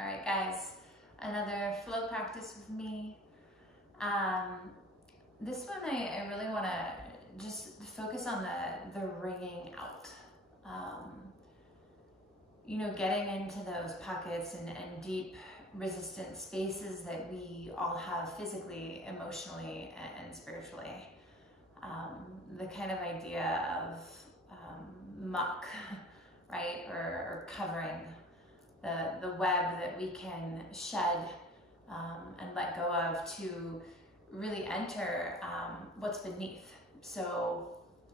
All right, guys, another flow practice with me. This one I really want to just focus on the ringing out. Getting into those pockets and deep resistant spaces that we all have physically, emotionally, and spiritually. The kind of idea of muck, right, or covering. The web that we can shed and let go of to really enter what's beneath. So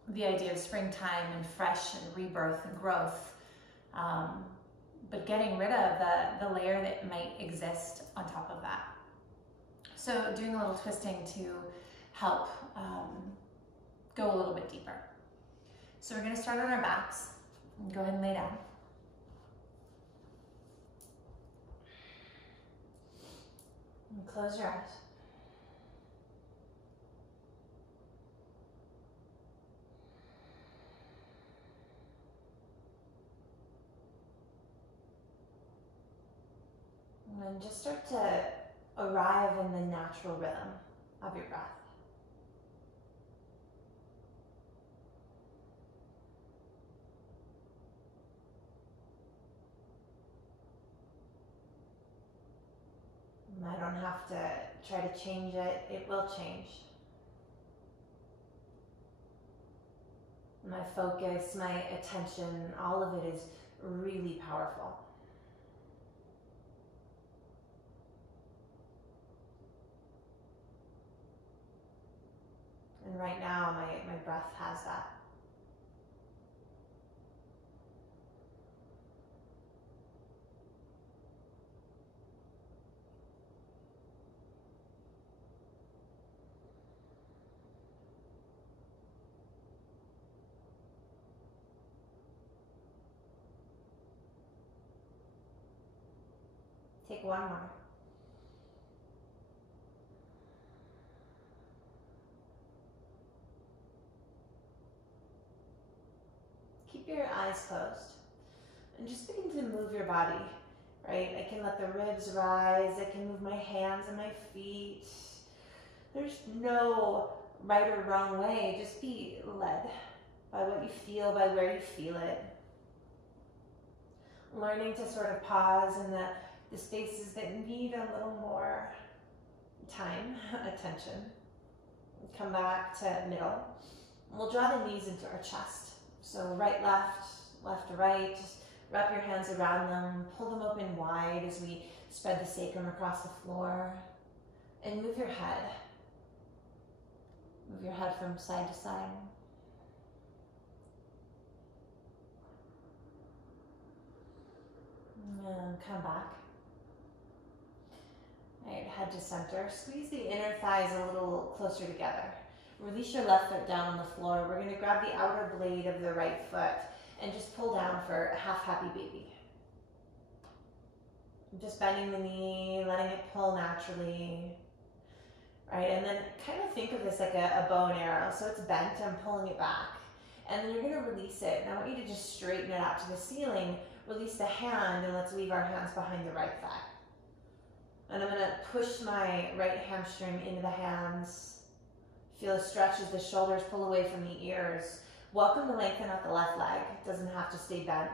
the idea of springtime and fresh and rebirth and growth, but getting rid of the layer that might exist on top of that. So doing a little twisting to help go a little bit deeper. So we're going to start on our backs. Go ahead and lay down. And close your eyes. And then just start to arrive in the natural rhythm of your breath. I don't have to try to change it. It will change. My focus, my attention, all of it is really powerful. And right now, my breath has that. Take one more. Keep your eyes closed and just begin to move your body, right? I can let the ribs rise. I can move my hands and my feet. There's no right or wrong way. Just be led by what you feel, by where you feel it. Learning to sort of pause in the spaces that need a little more time, attention. Come back to middle. We'll draw the knees into our chest. So right, left, left to right. Just wrap your hands around them. Pull them open wide as we spread the sacrum across the floor. And move your head. Move your head from side to side. And come back. Right, head to center. Squeeze the inner thighs a little closer together. Release your left foot down on the floor. We're going to grab the outer blade of the right foot and just pull down for a half happy baby. Just bending the knee, letting it pull naturally. Right, and then kind of think of this like a bow and arrow. So it's bent, I'm pulling it back. And then you're going to release it. And I want you to just straighten it out to the ceiling. Release the hand, and let's leave our hands behind the right thigh. And I'm going to push my right hamstring into the hands. Feel a stretch as the shoulders pull away from the ears. Welcome to lengthen out the left leg. It doesn't have to stay bent.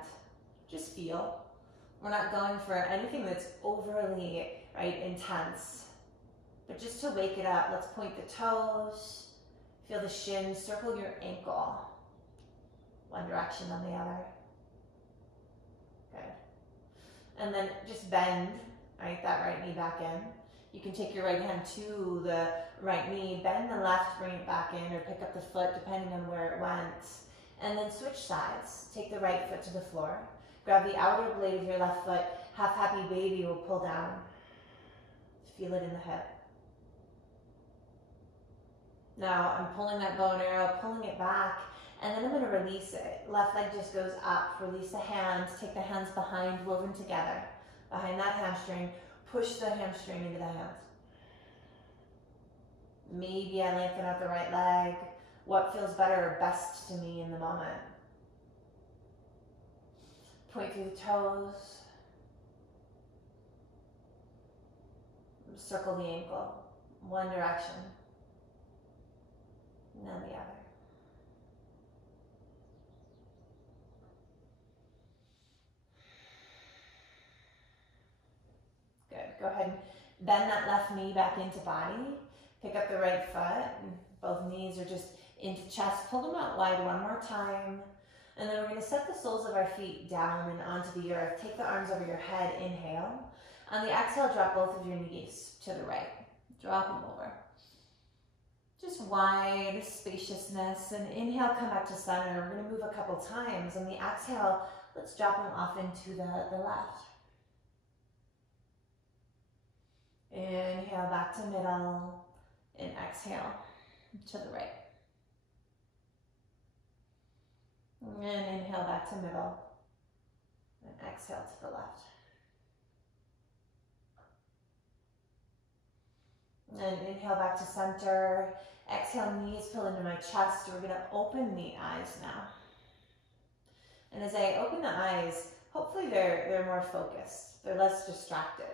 Just feel. We're not going for anything that's overly, intense. But just to wake it up, let's point the toes. Feel the shins, circle your ankle. One direction, then the other. Good. And then just bend, that right knee back in. You can take your right hand to the right knee, bend the left, bring it back in, or pick up the foot depending on where it went. And then switch sides. Take the right foot to the floor. Grab the outer blade of your left foot. Half happy baby will pull down. Feel it in the hip. Now I'm pulling that bow and arrow, pulling it back, and then I'm going to release it. Left leg just goes up. Release the hands. Take the hands behind, woven together. Behind that hamstring. Push the hamstring into the hands. Maybe I lengthen out the right leg. What feels better or best to me in the moment? Point through the toes. circle the ankle, one direction, and then the other. Good, go ahead and bend that left knee back into body. Pick up the right foot, and both knees are just into chest. Pull them out wide one more time. And then we're gonna set the soles of our feet down and onto the earth. Take the arms over your head, inhale. On the exhale, drop both of your knees to the right. Drop them over. Just wide spaciousness. And inhale, come back to center. We're gonna move a couple times. On the exhale, let's drop them off into the left. Inhale, back to middle. And exhale to the right. And inhale, back to middle. And exhale to the left. And inhale back to center. Exhale, knees pull into my chest. We're gonna open the eyes now. And as I open the eyes, hopefully they're more focused. They're less distracted,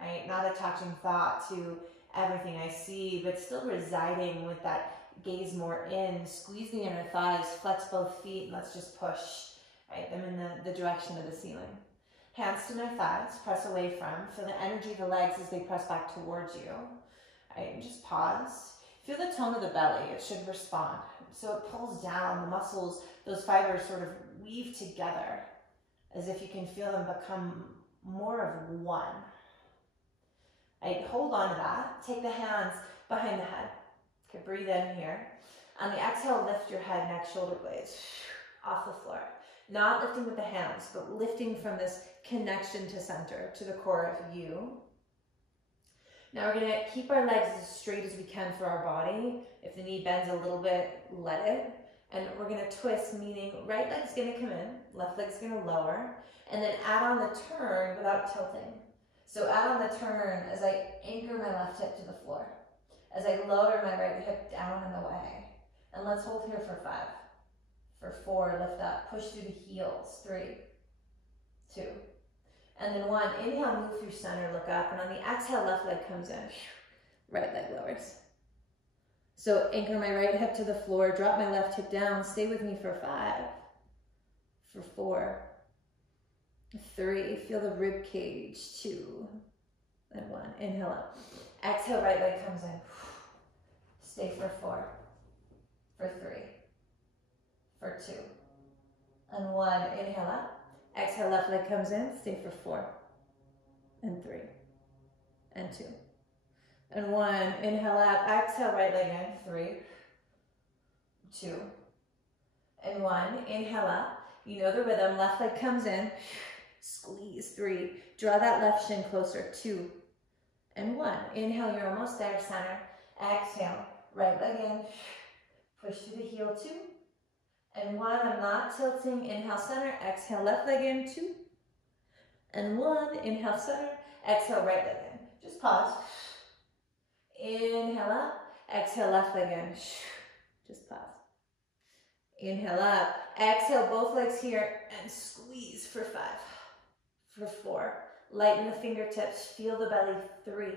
right? Not attaching thought to everything I see, but still residing with that gaze more in. Squeeze the inner thighs, flex both feet, and let's just push, right, them in the direction of the ceiling. Hands to my thighs, press away from. Feel the energy of the legs as they press back towards you. Right, and just pause. Feel the tone of the belly, it should respond. So it pulls down, the muscles, those fibers sort of weave together as if you can feel them become more of one. Right, hold on to that. Take the hands behind the head. Okay, breathe in here. On the exhale, lift your head, neck, shoulder blades off the floor. Not lifting with the hands, but lifting from this connection to center, to the core of you. Now we're gonna keep our legs as straight as we can for our body. If the knee bends a little bit, let it. And we're gonna twist, meaning right leg's gonna come in, left leg's gonna lower, and then add on the turn without tilting. So add on the turn as I anchor my left hip to the floor, as I lower my right hip down and away. And let's hold here for 5. For 4, lift up, push through the heels. 3, 2, and then 1. Inhale, move through center, look up, and on the exhale, left leg comes in, right leg lowers. So anchor my right hip to the floor, drop my left hip down, stay with me for 5, for 4, 3, feel the rib cage, 2, and 1. Inhale up. Exhale, right leg comes in. Stay for 4, for 3, for 2, and 1. Inhale up. Exhale, left leg comes in. Stay for 4, and 3, and 2, and 1. Inhale up. Exhale, right leg in. 3, 2, and 1. Inhale up. You know the rhythm. Left leg comes in. Squeeze. 3. Draw that left shin closer. 2, and 1. Inhale, you're almost there, center. Exhale, right leg in. Push to the heel. 2, and 1. I'm not tilting. Inhale, center. Exhale, left leg in. 2, and 1. Inhale, center. Exhale, right leg in. Just pause. Inhale up. Exhale, left leg in. Just pause. Inhale up. Exhale, both legs here, and squeeze for 5, for 4. Lighten the fingertips. Feel the belly. 3,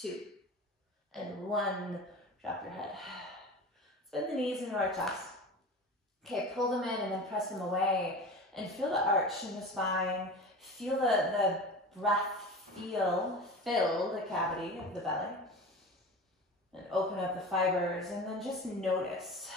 2, and 1. Drop your head. Bend the knees into our chest. Okay, pull them in and then press them away. And feel the arch in the spine. Feel the breath fill the cavity of the belly. And open up the fibers and then just notice.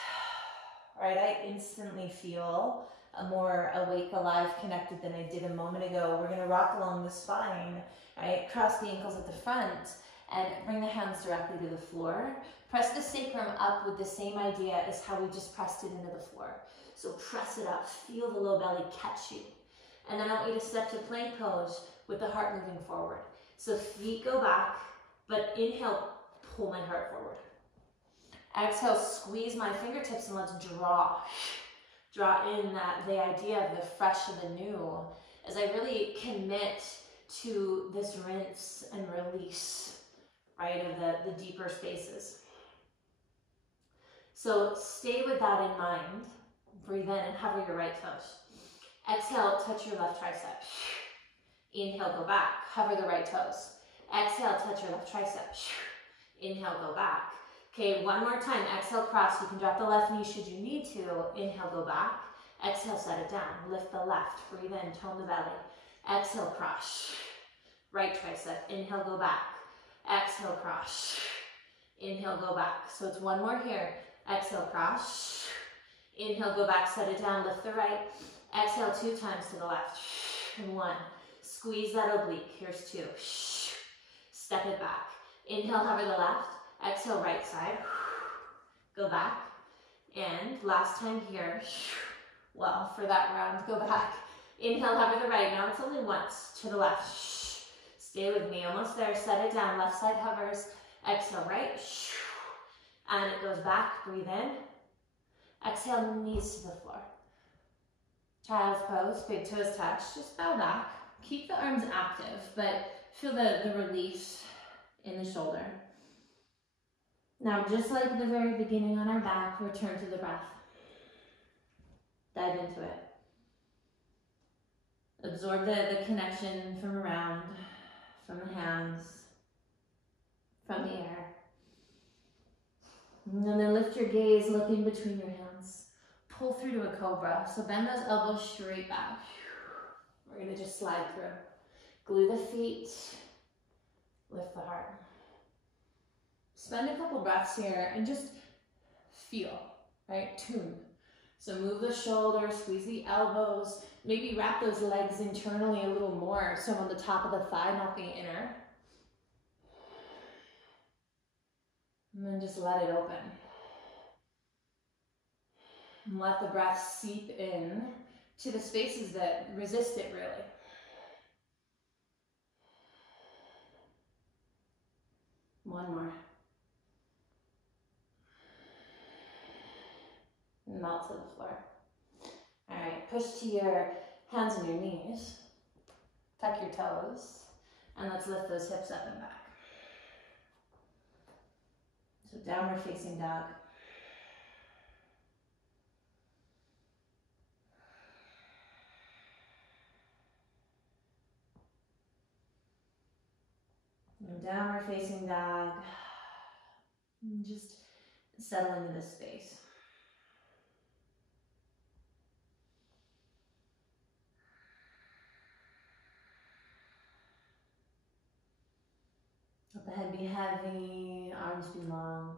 Right, I instantly feel more awake, alive, connected than I did a moment ago. We're gonna rock along the spine, right? Cross the ankles at the front and bring the hands directly to the floor. Press the sacrum up with the same idea as how we just pressed it into the floor. So press it up, feel the low belly catch you. And then I want you to step to plank pose with the heart moving forward. So feet go back, but inhale, pull my heart forward. Exhale, squeeze my fingertips and let's draw. Draw in the idea of the fresh and the new as I really commit to this rinse and release, right, of the deeper spaces. So stay with that in mind. Breathe in and hover your right toes. Exhale, touch your left tricep. Inhale, go back, hover the right toes. Exhale, touch your left tricep. Inhale, go back. Okay, one more time. Exhale, cross. You can drop the left knee should you need to. Inhale, go back. Exhale, set it down. Lift the left. Breathe in, tone the belly. Exhale, cross. Right tricep. Inhale, go back. Exhale, cross. Inhale, go back. So it's one more here. Exhale, cross. Inhale, go back, set it down, lift the right. Exhale 2 times to the left. And 1. Squeeze that oblique. Here's 2. Step it back. Inhale, hover the left. Exhale, right side. Go back. And last time here. Well, for that round, go back. Inhale, hover the right. Now it's only once to the left. Stay with me. Almost there. Set it down. Left side hovers. Exhale, right. And it goes back. Breathe in. Exhale, knees to the floor. Child's pose, big toes touch. Just bow back. Keep the arms active, but feel the release in the shoulder. Now, just like at the very beginning on our back, return to the breath. Dive into it. Absorb the connection from around, from the hands, from the air. And then lift your gaze, look in between your hands. Pull through to a cobra. So bend those elbows straight back. We're gonna just slide through. Glue the feet, lift the heart. Spend a couple breaths here and just feel, right? Tune. So move the shoulders, squeeze the elbows, maybe wrap those legs internally a little more. So on the top of the thigh, not the inner. And then just let it open. And let the breath seep in to the spaces that resist it, really. One more. Melt to the floor. All right, push to your hands and your knees. Tuck your toes. And let's lift those hips up and back. So downward facing dog. And downward facing dog. And just settle into this space. Let the head be heavy, arms be long.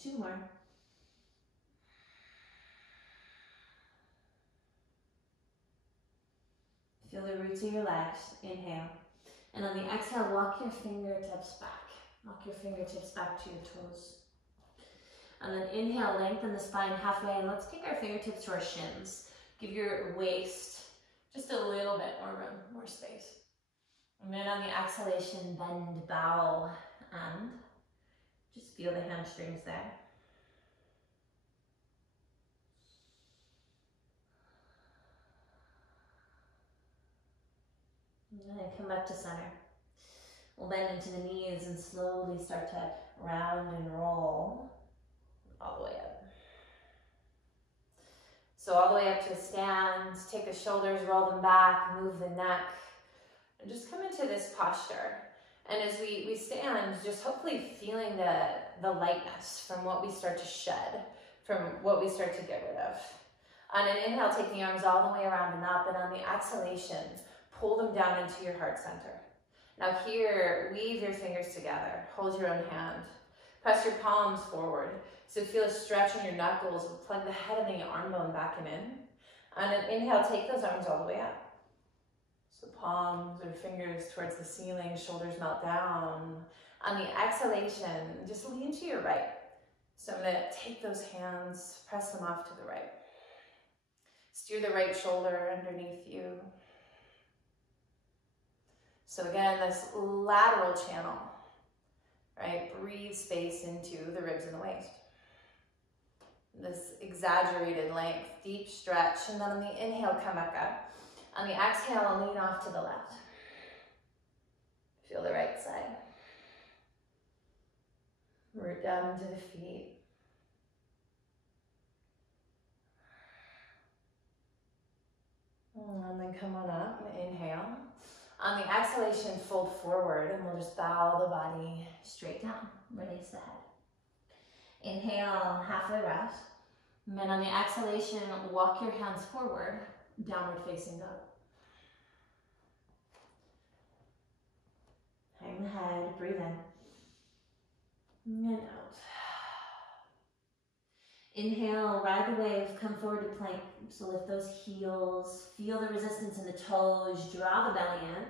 Two more. Feel the roots of your legs. Inhale. And on the exhale, walk your fingertips back. Walk your fingertips back to your toes. And then inhale, lengthen the spine halfway. And let's take our fingertips to our shins. Give your waist just a little bit more room, more space. And then on the exhalation, bend, bow, and just feel the hamstrings there. And then come back to center. We'll bend into the knees and slowly start to round and roll all the way up. So all the way up to a stand, take the shoulders, roll them back, move the neck, and just come into this posture. And as we stand, just hopefully feeling the lightness from what we start to shed, from what we start to get rid of. On an inhale, take the arms all the way around and up, and on the exhalation, pull them down into your heart center. Now here, weave your fingers together, hold your own hand. Press your palms forward. So feel a stretch in your knuckles, plug the head of the arm bone back and in. On an inhale, take those arms all the way up. So palms or fingers towards the ceiling, shoulders melt down. On the exhalation, just lean to your right. So I'm gonna take those hands, press them off to the right. Steer the right shoulder underneath you. So again, this lateral channel, right? Breathe space into the ribs and the waist. This exaggerated length, deep stretch, and then on the inhale, come back up. On the exhale, lean off to the left. Feel the right side. Root down into the feet. And then come on up, inhale. On the exhalation, fold forward, and we'll just bow the body straight down. Release the head. Inhale, halfway rest. And then on the exhalation, walk your hands forward, downward facing dog. Hang the head, breathe in. And out. Inhale, ride the wave, come forward to plank. So lift those heels, feel the resistance in the toes, draw the belly in.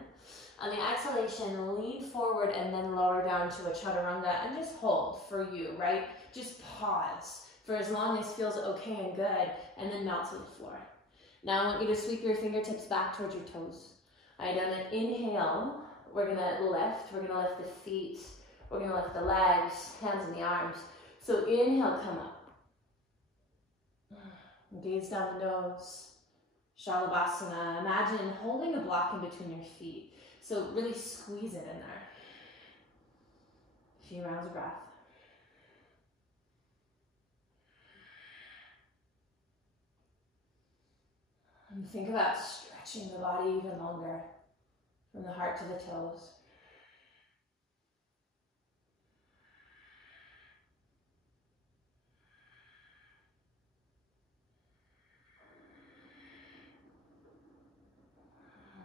On the exhalation, lean forward and then lower down to a chaturanga and just hold for you, right? Just pause for as long as feels okay and good, and then melt to the floor. Now I want you to sweep your fingertips back towards your toes. All right, on an inhale, we're gonna lift the feet, we're gonna lift the legs, hands and the arms. So inhale, come up. Gaze down the nose, Shalabhasana. Imagine holding a block in between your feet. So really squeeze it in there. A few rounds of breath. And think about stretching the body even longer from the heart to the toes.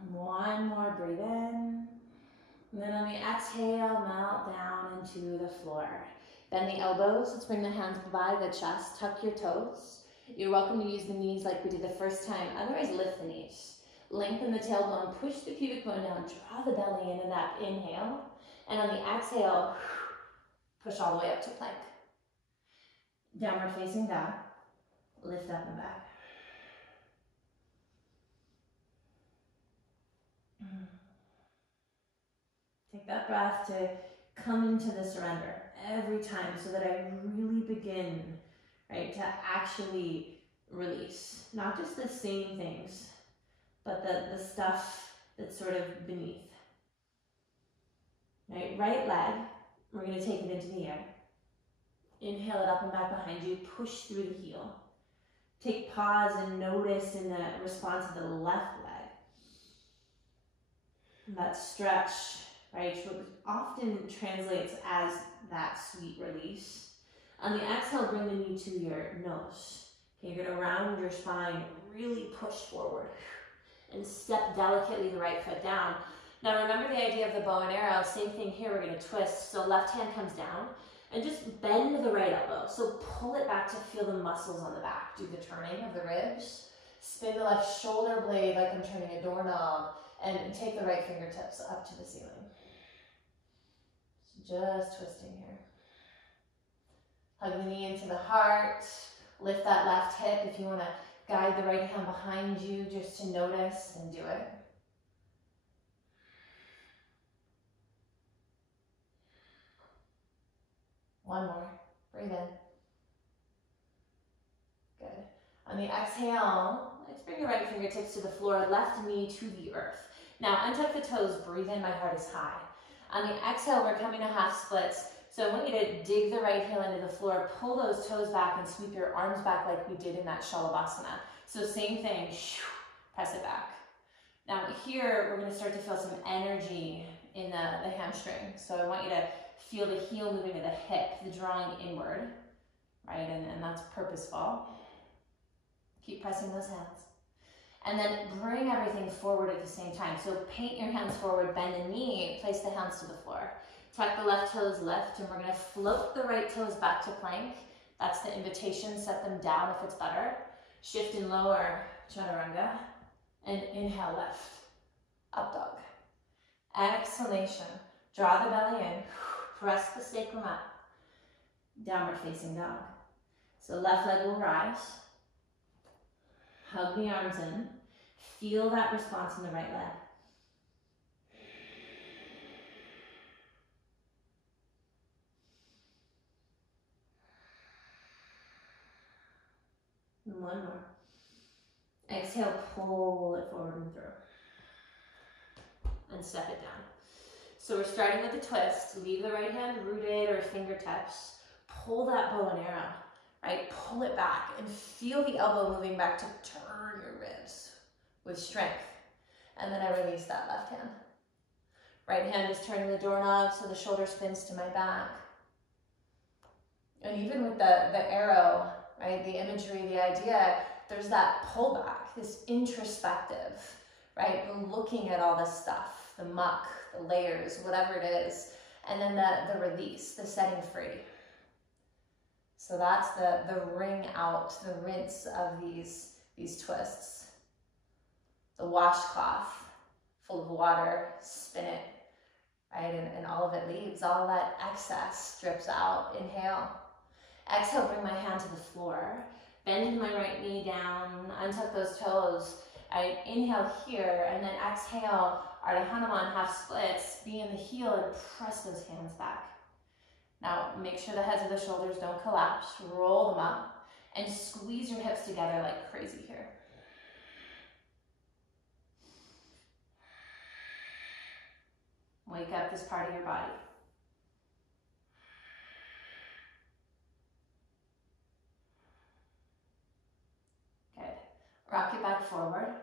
One more, breathe in. And then on the exhale, melt down into the floor. Bend the elbows, let's bring the hands by the chest, tuck your toes. You're welcome to use the knees like we did the first time, otherwise lift the knees. Lengthen the tailbone, push the pubic bone down, draw the belly in that inhale. And on the exhale, push all the way up to plank. Downward facing dog, lift up and back. Take that breath to come into the surrender every time so that I really begin, right, to actually release. Not just the same things, but the stuff that's sort of beneath. Right leg, we're going to take it into the air. Inhale it up and back behind you, push through the heel. Take pause and notice in the response of the left leg. That stretch, right, often translates as that sweet release. On the exhale, bring the knee to your nose. Okay, you're gonna round your spine, really push forward, and step delicately the right foot down. Now remember the idea of the bow and arrow, same thing here, we're gonna twist. So left hand comes down, and just bend the right elbow. So pull it back to feel the muscles on the back. Do the turning of the ribs. Spin the left shoulder blade like I'm turning a doorknob, and take the right fingertips up to the ceiling. So just twisting here. Hug the knee into the heart. Lift that left hip. If you want to guide the right hand behind you just to notice, and do it. One more. Breathe in. Good. On the exhale, let's bring your right fingertips to the floor, left knee to the earth. Now untuck the toes, breathe in, my heart is high. On the exhale, we're coming to half splits. So I want you to dig the right heel into the floor, pull those toes back and sweep your arms back like we did in that Shalabhasana. So same thing, press it back. Now here, we're gonna start to feel some energy in the hamstring. So I want you to feel the heel moving to the hip, the drawing inward, right? And that's purposeful. Keep pressing those hands. And then bring everything forward at the same time. So paint your hands forward, bend the knee, place the hands to the floor. Tuck the left toes, lift, and we're gonna float the right toes back to plank. That's the invitation, set them down if it's better. Shift and lower, chaturanga. And inhale, lift, up dog. Exhalation, draw the belly in, press the sacrum up. Downward facing dog. So left leg will rise. Hug the arms in. Feel that response in the right leg. And one more. Exhale, pull it forward and through. and step it down. So we're starting with the twist. Leave the right hand rooted or fingertips. Pull that bow and arrow, right? Pull it back and feel the elbow moving back to turn your ribs with strength. And then I release that left hand. Right hand is turning the doorknob so the shoulder spins to my back. And even with the arrow, right, the imagery, the idea, there's that pullback, this introspective, right? Looking at all this stuff, the muck, the layers, whatever it is, and then the release, the setting free. So that's the wring out, the rinse of these twists. The washcloth full of water, spin it, right? And all of it leaves, all that excess drips out. Inhale. Exhale, bring my hand to the floor. Bend my right knee down, untuck those toes. I inhale here, and then exhale, Ardha Hanuman, half splits, be in the heel and press those hands back. Now, make sure the heads of the shoulders don't collapse. Roll them up and squeeze your hips together like crazy here. Wake up this part of your body. Good. Rock it back forward.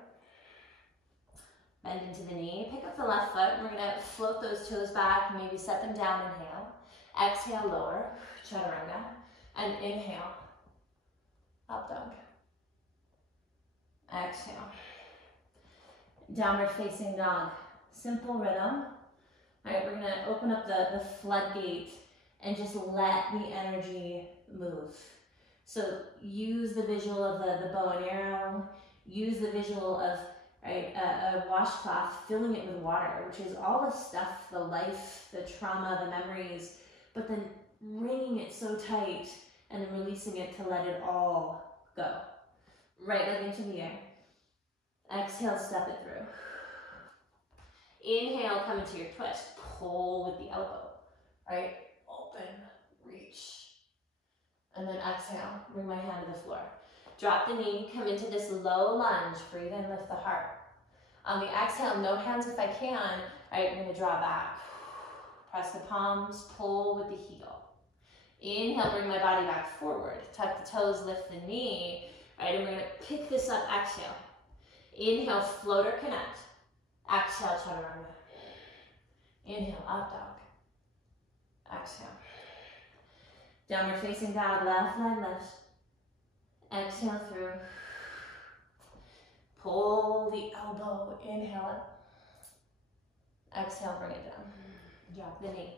Bend into the knee. Pick up the left foot. We're going to float those toes back. Maybe set them down. Inhale. Exhale, lower. Chaturanga. And inhale. Up dog. Exhale. Downward facing dog. Simple rhythm. All right, we're going to open up the floodgate and just let the energy move. So use the visual of the bow and arrow. Use the visual of a washcloth, filling it with water, which is all the stuff, the life, the trauma, the memories, but then wringing it so tight and then releasing it to let it all go. Right leg into the air. Exhale, step it through. Inhale, come into your twist. Pull with the elbow, right? Open, reach. And then exhale, bring my hand to the floor. Drop the knee, come into this low lunge. Breathe in, lift the heart. On the exhale, no hands if I can. All right, I'm gonna draw back. Press the palms, pull with the heel. Inhale, bring my body back forward. Tuck the toes, lift the knee. All right, and we're gonna pick this up, exhale. Inhale, float or connect. Exhale, chaturanga. Inhale, up dog. Exhale. Downward facing dog, left leg lifts. Exhale through. Pull the elbow, inhale it. Exhale, bring it down. Drop the knee.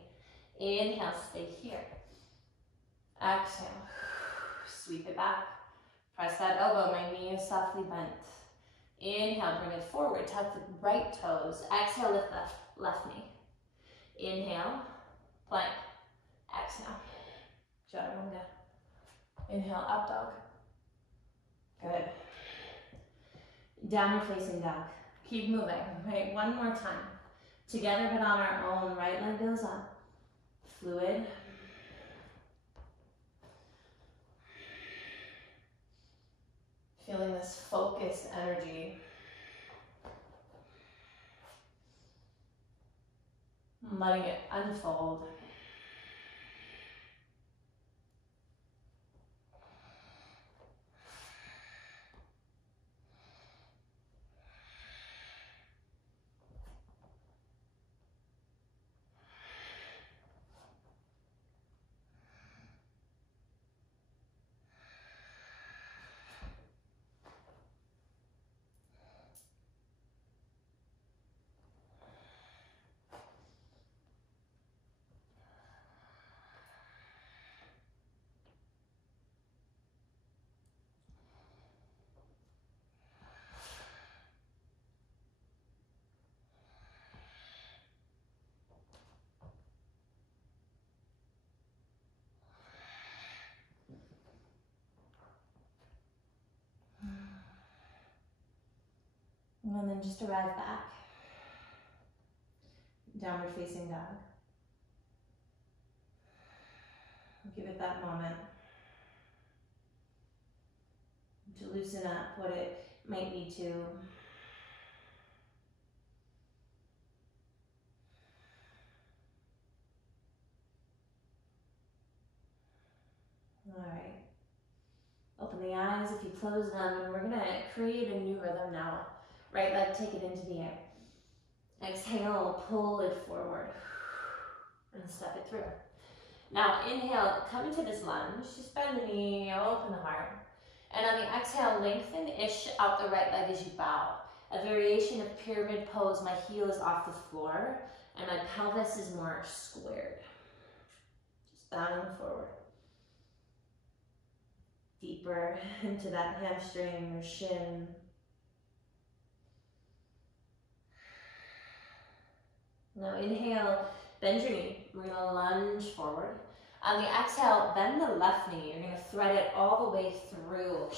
Inhale, stay here. Exhale, sweep it back. Press that elbow, my knee is softly bent. Inhale, bring it forward, tuck the right toes. Exhale, lift left knee. Inhale, plank. Exhale, chaturanga. Inhale, up dog. Good. Downward facing dog. Keep moving, right? One more time. Together but on our own. Right leg goes up. Fluid. Feeling this focused energy. Letting it unfold. And then just arrive back. Downward facing dog. Give it that moment to loosen up what it might need to. eyes if you close them, and we're gonna create a new rhythm now. Right leg, take it into the air. Exhale, pull it forward, and step it through. Now inhale, come into this lunge, just bend the knee, open the heart. And on the exhale, lengthen-ish out the right leg as you bow. A variation of pyramid pose, my heel is off the floor, and my pelvis is more squared. Just bowing forward. Deeper into that hamstring or shin. Now inhale, bend your knee. We're gonna lunge forward. On the exhale, bend the left knee. You're gonna thread it all the way through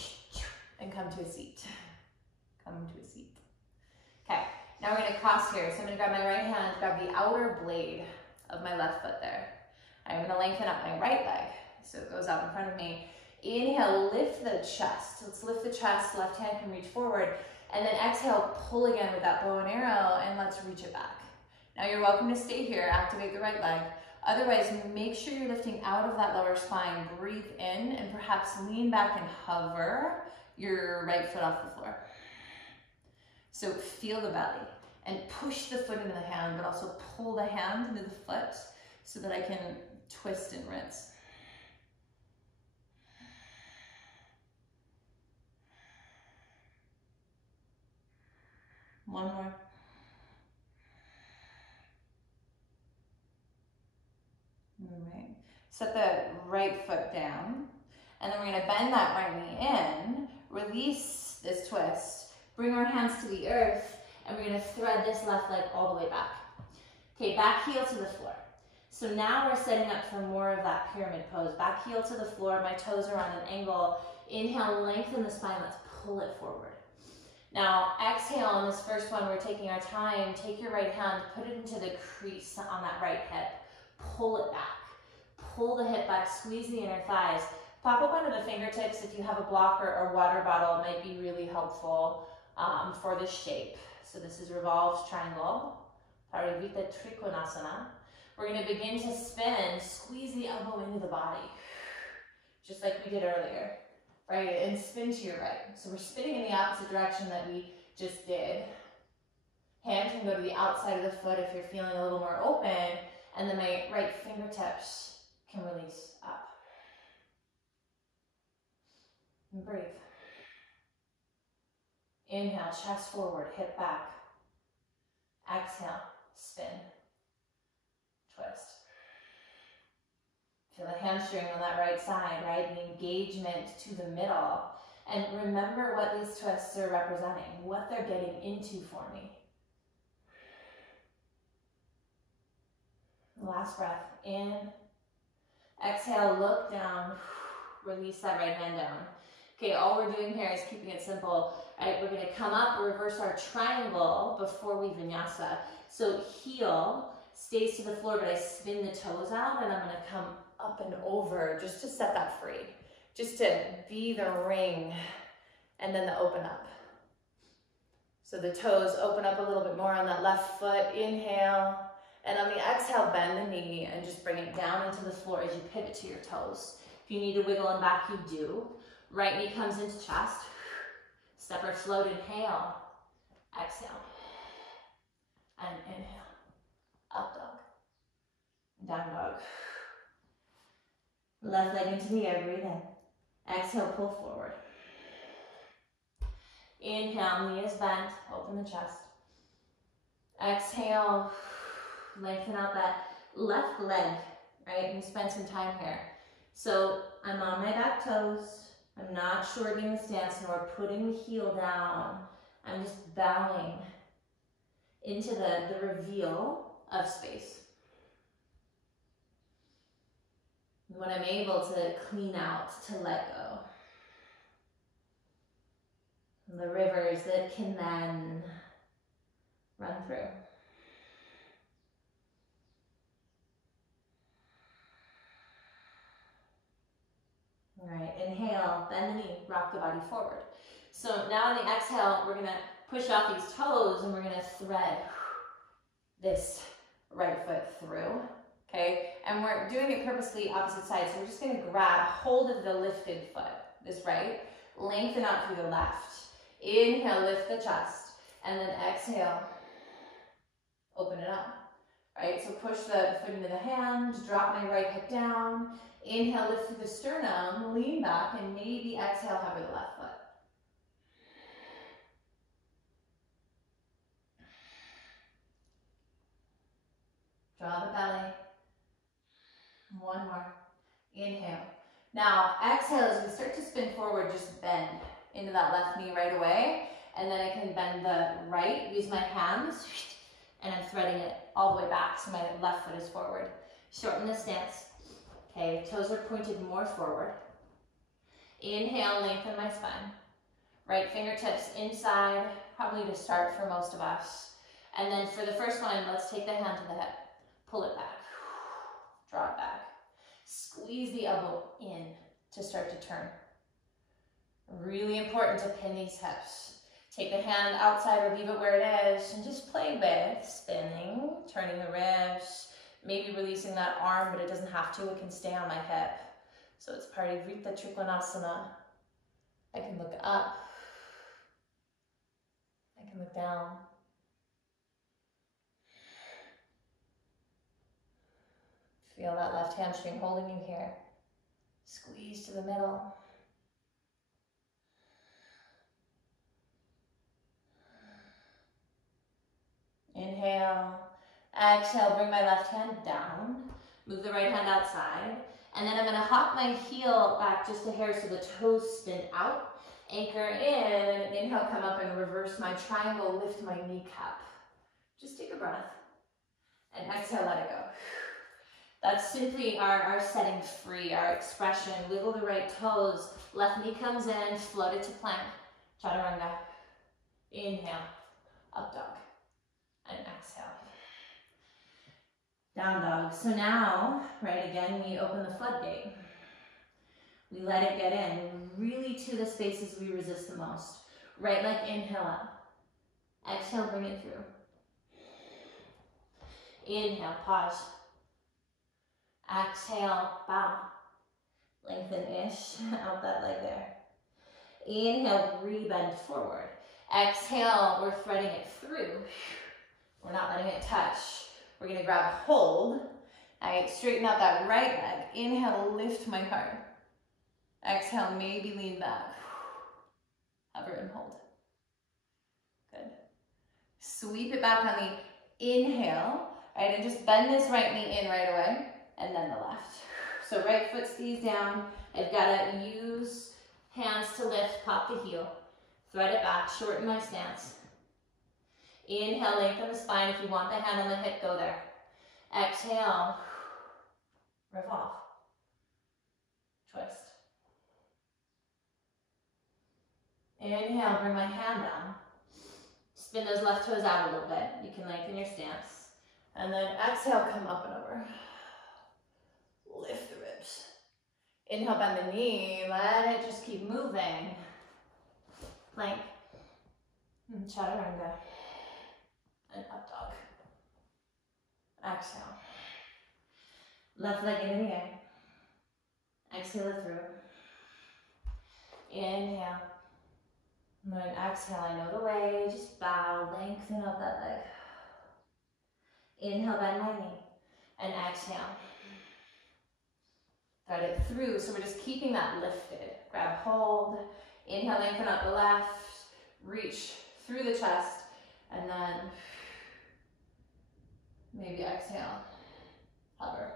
And come to a seat. Come to a seat. Okay, now we're gonna cross here. So I'm gonna grab my right hand, grab the outer blade of my left foot there. I'm gonna lengthen up my right leg so it goes out in front of me. Inhale, lift the chest. Let's lift the chest, left hand can reach forward. And then exhale, pull again with that bow and arrow, and let's reach it back. Now you're welcome to stay here, activate the right leg. Otherwise, make sure you're lifting out of that lower spine. Breathe in and perhaps lean back and hover your right foot off the floor. So feel the belly and push the foot into the hand, but also pull the hand into the foot so that I can twist and rinse. One more. All right. Set the right foot down, and then we're going to bend that right knee in, release this twist, bring our hands to the earth, and we're going to thread this left leg all the way back. Okay, back heel to the floor. So now we're setting up for more of that pyramid pose. Back heel to the floor, my toes are on an angle. Inhale, lengthen the spine, let's pull it forward. Now exhale on this first one, we're taking our time. Take your right hand, put it into the crease on that right hip. Pull it back. Pull the hip back, squeeze the inner thighs. Pop up onto the fingertips. If you have a blocker or water bottle, it might be really helpful for this shape. So this is revolved triangle, Parivrtta Trikonasana. We're going to begin to spin, squeeze the elbow into the body, just like we did earlier, right? And spin to your right. So we're spinning in the opposite direction that we just did. Hand can go to the outside of the foot if you're feeling a little more open, and then my right fingertips can release up. And breathe. Inhale, chest forward, hip back. Exhale, spin, twist. Feel the hamstring on that right side, right? The engagement to the middle. And remember what these twists are representing, what they're getting into for me. Last breath, in. Exhale, look down, release that right hand down. Okay, all we're doing here is keeping it simple. Right, we're gonna come up, reverse our triangle before we vinyasa. So heel stays to the floor, but I spin the toes out, and I'm gonna come up and over just to set that free. Just to be the ring, and then the open up. So the toes open up a little bit more on that left foot, inhale. And on the exhale, bend the knee and just bring it down into the floor as you pivot to your toes. If you need to wiggle and back, you do. Right knee comes into chest. Stepper float, inhale. Exhale. And inhale. Up dog. Down dog. Left leg into the air, breathe in. Exhale, pull forward. Inhale, knee is bent, open the chest. Exhale. Lengthen out that left leg, right? We spend some time here. So I'm on my back toes. I'm not shortening the stance, nor putting the heel down. I'm just bowing into the reveal of space. When I'm able to clean out, to let go. The rivers that can then run through. All right, inhale, bend the knee, rock the body forward. So now on the exhale, we're gonna push off these toes and we're gonna thread this right foot through, okay? And we're doing it purposely opposite sides. So we're just gonna grab hold of the lifted foot, this right. lengthen out through the left. Inhale, lift the chest, and then exhale, open it up. Right, so push the foot into the hand, drop my right hip down. Inhale, lift through the sternum, lean back, and maybe exhale, hover the left foot. Draw the belly. One more. Inhale. Now, exhale as we start to spin forward, just bend into that left knee right away. And then I can bend the right, use my hands, and I'm threading it all the way back so my left foot is forward. Shorten the stance. Okay, toes are pointed more forward. Inhale, lengthen my spine. Right fingertips inside, probably to start for most of us. And then for the first one, let's take the hand to the hip. Pull it back. Draw it back. Squeeze the elbow in to start to turn. Really important to pin these hips. Take the hand outside or leave it where it is and just play with spinning, turning the ribs, maybe releasing that arm, but it doesn't have to. It can stay on my hip. So it's Parivrtta Triklanasana. I can look up. I can look down. Feel that left hamstring holding you here. Squeeze to the middle. Inhale. Exhale, bring my left hand down. Move the right hand outside. And then I'm going to hop my heel back just a hair so the toes spin out. Anchor in. Inhale, come up and reverse my triangle. Lift my kneecap. Just take a breath. And exhale, let it go. That's simply our setting free, our expression. Wiggle the right toes. Left knee comes in, float it to plank. Chaturanga. Inhale, up dog. And exhale. Down dog. So now, right again, we open the floodgate. We let it get in, really to the spaces we resist the most. Right leg, inhale up. Exhale, bring it through. Inhale, pause. Exhale, bow. Lengthen-ish out that leg there. Inhale, re-bend forward. Exhale, we're threading it through. We're not letting it touch. We're gonna grab hold. I straighten out that right leg. Inhale, lift my heart. Exhale, maybe lean back. Hover and hold. Good. Sweep it back on the inhale, right? And just bend this right knee in right away. And then the left. So right foot stays down. I've got to use hands to lift, pop the heel. Thread it back, shorten my stance. Inhale, lengthen the spine. If you want the hand on the hip, go there. Exhale, revolve. Twist. Inhale, bring my hand down. Spin those left toes out a little bit. You can lengthen your stance. And then exhale, come up and over. Lift the ribs. Inhale, bend the knee. Let it just keep moving. Plank. And chaturanga. And up dog. Exhale. Left leg into the air. Exhale it through. Inhale. And then exhale, I know the way. Just bow, lengthen up that leg. Inhale, bend my knee. And exhale. Thread it through, so we're just keeping that lifted. Grab hold, inhale, lengthen up the left, reach through the chest, and then maybe exhale, hover.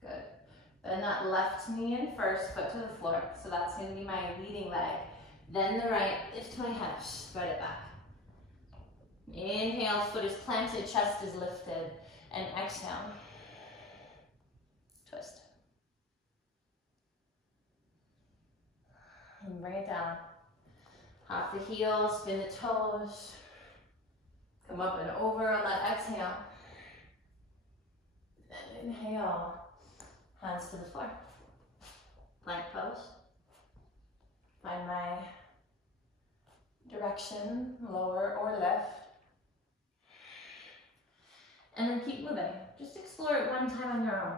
Good. Bend that left knee in first, foot to the floor. So that's going to be my leading leg. Then the right, lift my hips, spread it back. Inhale, foot is planted, chest is lifted, and exhale. Twist. And bring it down. Hop the heels, spin the toes. Come up and over on that exhale. Then inhale. Hands to the floor. Plank pose. Find my direction, lower or lift. And then keep moving. Just explore it one time on your own.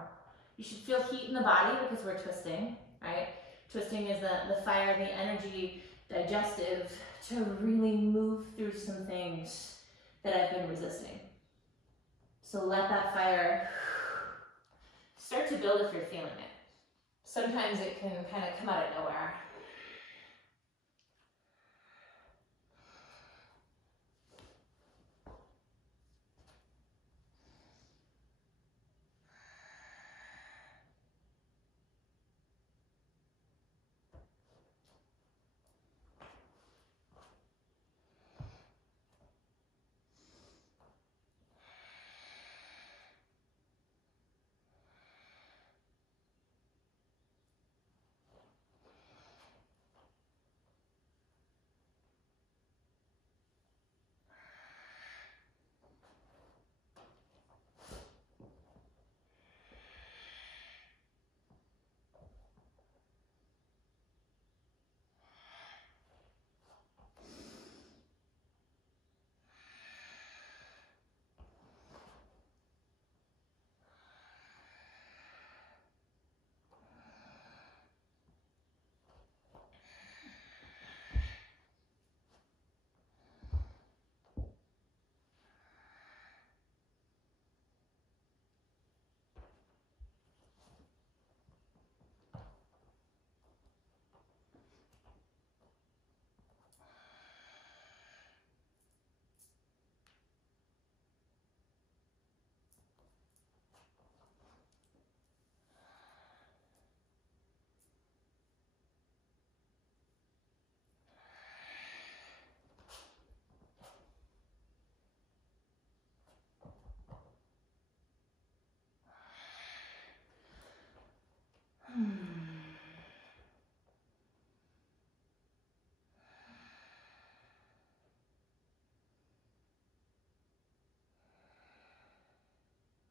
You should feel heat in the body because we're twisting, right? Twisting is the fire, the energy, digestive, to really move through some things that I've been resisting. So let that fire start to build if you're feeling it. Sometimes it can kind of come out of nowhere.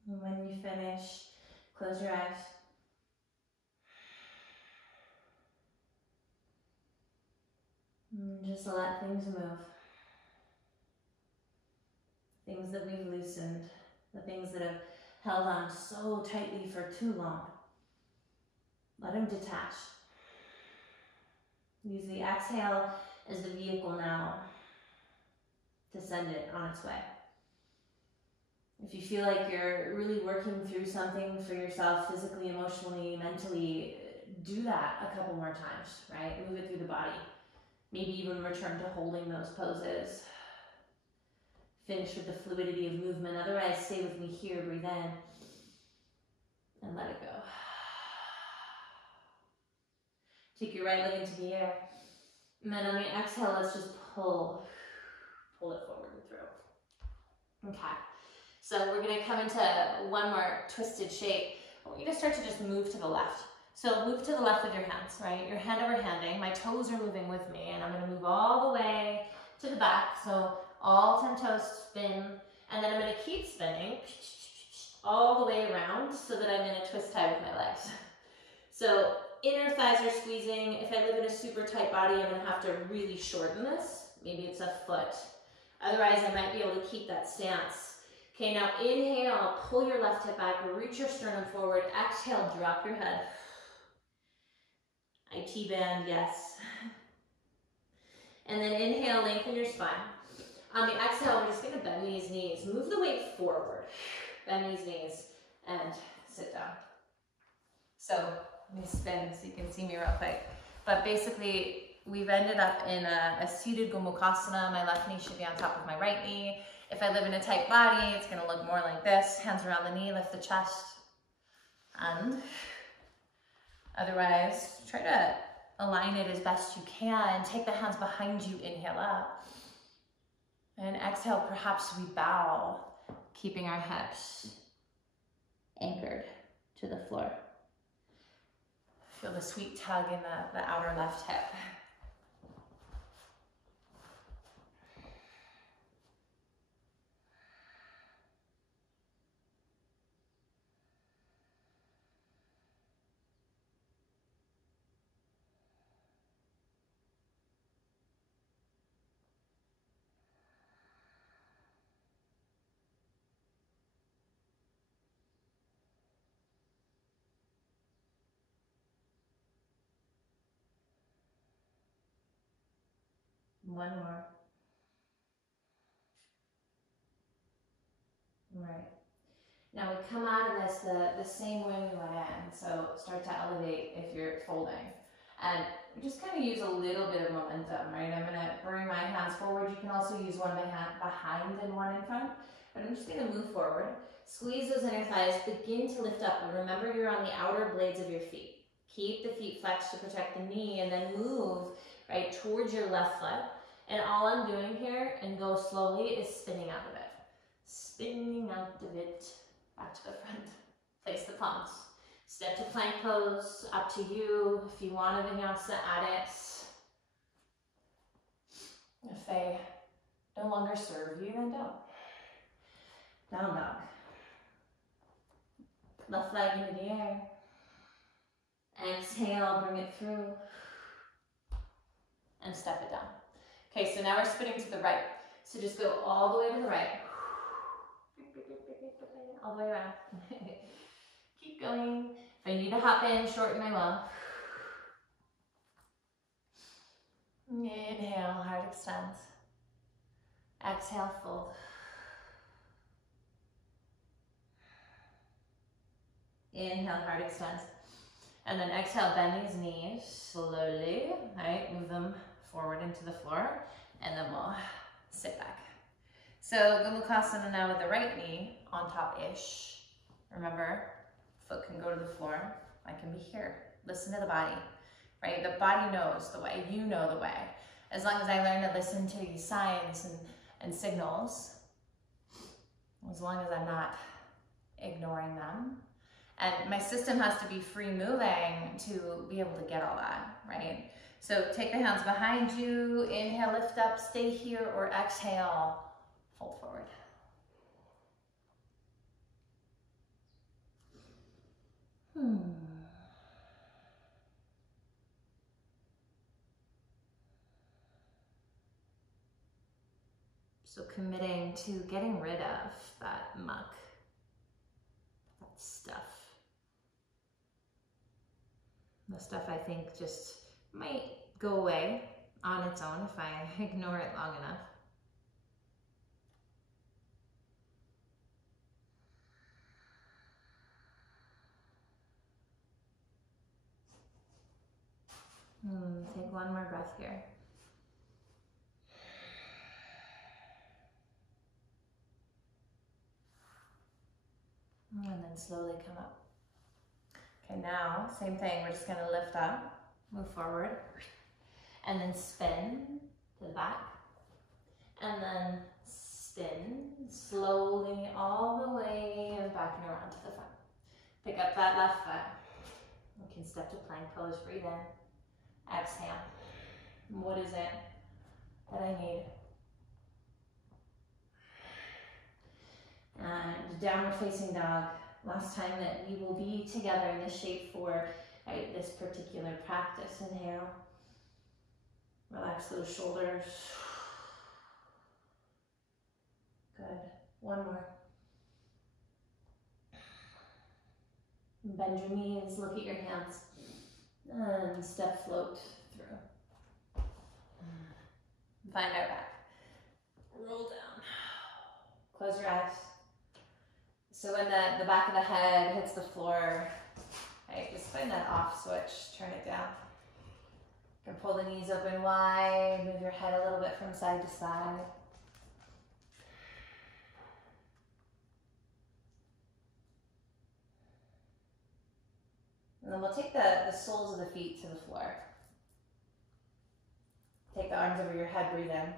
And when you finish, close your eyes. And just let things move. Things that we've loosened, the things that have held on so tightly for too long. Let them detach. Use the exhale as the vehicle now to send it on its way. If you feel like you're really working through something for yourself, physically, emotionally, mentally, do that a couple more times, right? Move it through the body. Maybe even return to holding those poses. Finish with the fluidity of movement. Otherwise, stay with me here, breathe in, and let it go. Take your right leg into the air. And then on the exhale, let's just pull it forward and through. Okay. So we're gonna come into one more twisted shape. I want you to start to just move to the left. So move to the left with your hands, right? You're hand over handing. My toes are moving with me, and I'm gonna move all the way to the back. So all 10 toes spin, and then I'm gonna keep spinning all the way around so that I'm in a twist tie with my legs. So inner thighs are squeezing. If I live in a super tight body, I'm gonna have to really shorten this. Maybe it's a foot. Otherwise, I might be able to keep that stance. Okay, now inhale, pull your left hip back, reach your sternum forward. Exhale, drop your head. IT band, yes. And then inhale, lengthen your spine. On the exhale, we're just gonna bend these knees. Move the weight forward. Bend these knees and sit down. So let me spin so you can see me real quick. But basically, we've ended up in a seated Gomukhasana. My left knee should be on top of my right knee. If I live in a tight body, it's gonna look more like this. Hands around the knee, lift the chest. And otherwise, try to align it as best you can. Take the hands behind you, inhale up. And exhale, perhaps we bow, keeping our hips anchored to the floor. Feel the sweet tug in the outer left hip. One more. Right. Now we come out of this the same way we went in. So start to elevate if you're folding. And just kind of use a little bit of momentum, right? I'm gonna bring my hands forward. You can also use one behind and one in front. But I'm just gonna move forward. Squeeze those inner thighs, begin to lift up. And remember you're on the outer blades of your feet. Keep the feet flexed to protect the knee and then move right towards your left foot. And all I'm doing here, and go slowly, is spinning out of it. Spinning out of it, back to the front. Place the palms. Step to plank pose, up to you. If you want a vinyasa, add it. If they no longer serve you, then don't. Down dog. Left leg into the air. Exhale, bring it through. And step it down. Okay, so now we're spinning to the right. So just go all the way to the right. All the way around. Keep going. If I need to hop in, shorten, I will. Inhale, heart extends. Exhale, fold. Inhale, heart extends. And then exhale, bend these knees slowly, right? Move them forward into the floor, and then we'll sit back. So Gomukhasana now with the right knee on top-ish. Remember, foot can go to the floor. I can be here. Listen to the body, right? The body knows the way. You know the way. As long as I learn to listen to these signs and signals, as long as I'm not ignoring them. And my system has to be free moving to be able to get all that, right? So take the hands behind you, inhale, lift up, stay here, or exhale, fold forward. So committing to getting rid of that muck, that stuff. The stuff I think just might go away on its own if I ignore it long enough. Take one more breath here. And then slowly come up. Okay, now, same thing. We're just going to lift up, move forward, and then spin to the back. And then spin slowly all the way and back and around to the front. Pick up that left foot. You can step to plank pose, breathe in. Exhale. What is it that I need? And downward facing dog. Last time that we will be together in this shape for this particular practice. Inhale. Relax those shoulders. Good. One more. Bend your knees, look at your hands. And step float through. Find our back. Roll down. Close your eyes. So when the back of the head hits the floor, right, just find that off switch, turn it down. You can pull the knees open wide, move your head a little bit from side to side. And then we'll take the soles of the feet to the floor. Take the arms over your head, breathe in.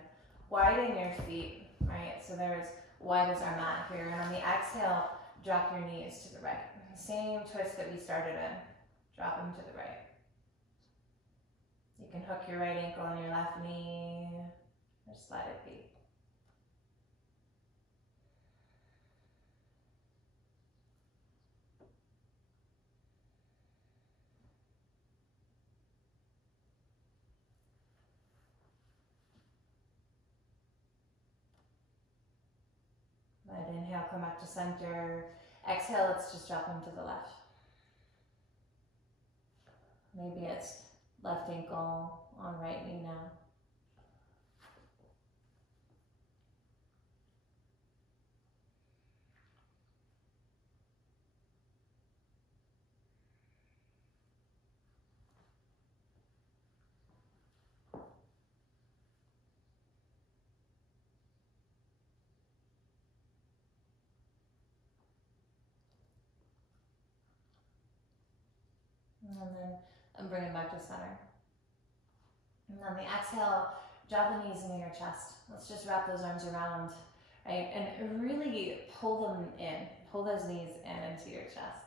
Widen your feet, right? So they're as wide as our mat here. And on the exhale, drop your knees to the right. Same twist that we started in. Drop them to the right. You can hook your right ankle on your left knee, or slide it be. Let inhale, come back to center. Exhale, let's just drop them to the left. Maybe it's left ankle on right knee now. And then bring it back to center. And on the exhale, drop the knees into your chest. Let's just wrap those arms around, right? And really pull them in. Pull those knees in into your chest.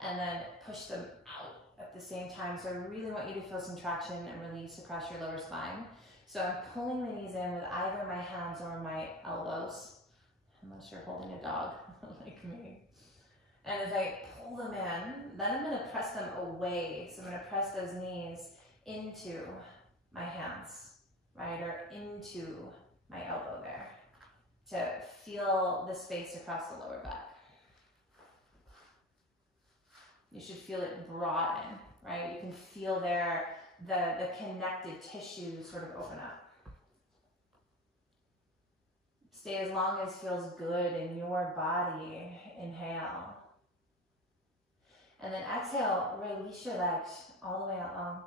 And then push them out at the same time. So I really want you to feel some traction and release across your lower spine. So I'm pulling the knees in with either my hands or my elbows, unless you're holding a dog like me. And as I pull them in, then I'm going to press them away. So I'm going to press those knees into my hands, right, or into my elbow there to feel the space across the lower back. You should feel it broaden, right? You can feel there the connected tissue sort of open up. Stay as long as feels good in your body. Inhale. And then exhale, release your legs all the way out long.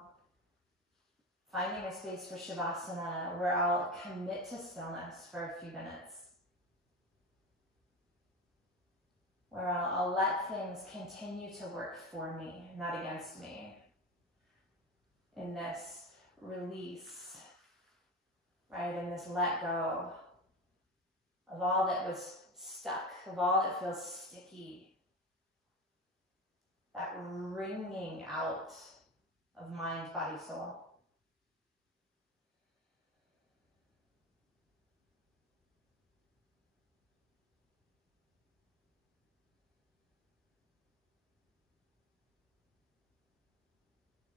Finding a space for Shavasana where I'll commit to stillness for a few minutes. Where I'll let things continue to work for me, not against me. In this release, right, in this let go of all that was stuck, of all that feels sticky, that wringing out of mind, body, soul.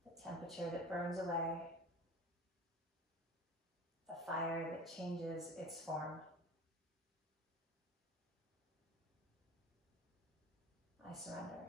The temperature that burns away, the fire that changes its form. I surrender.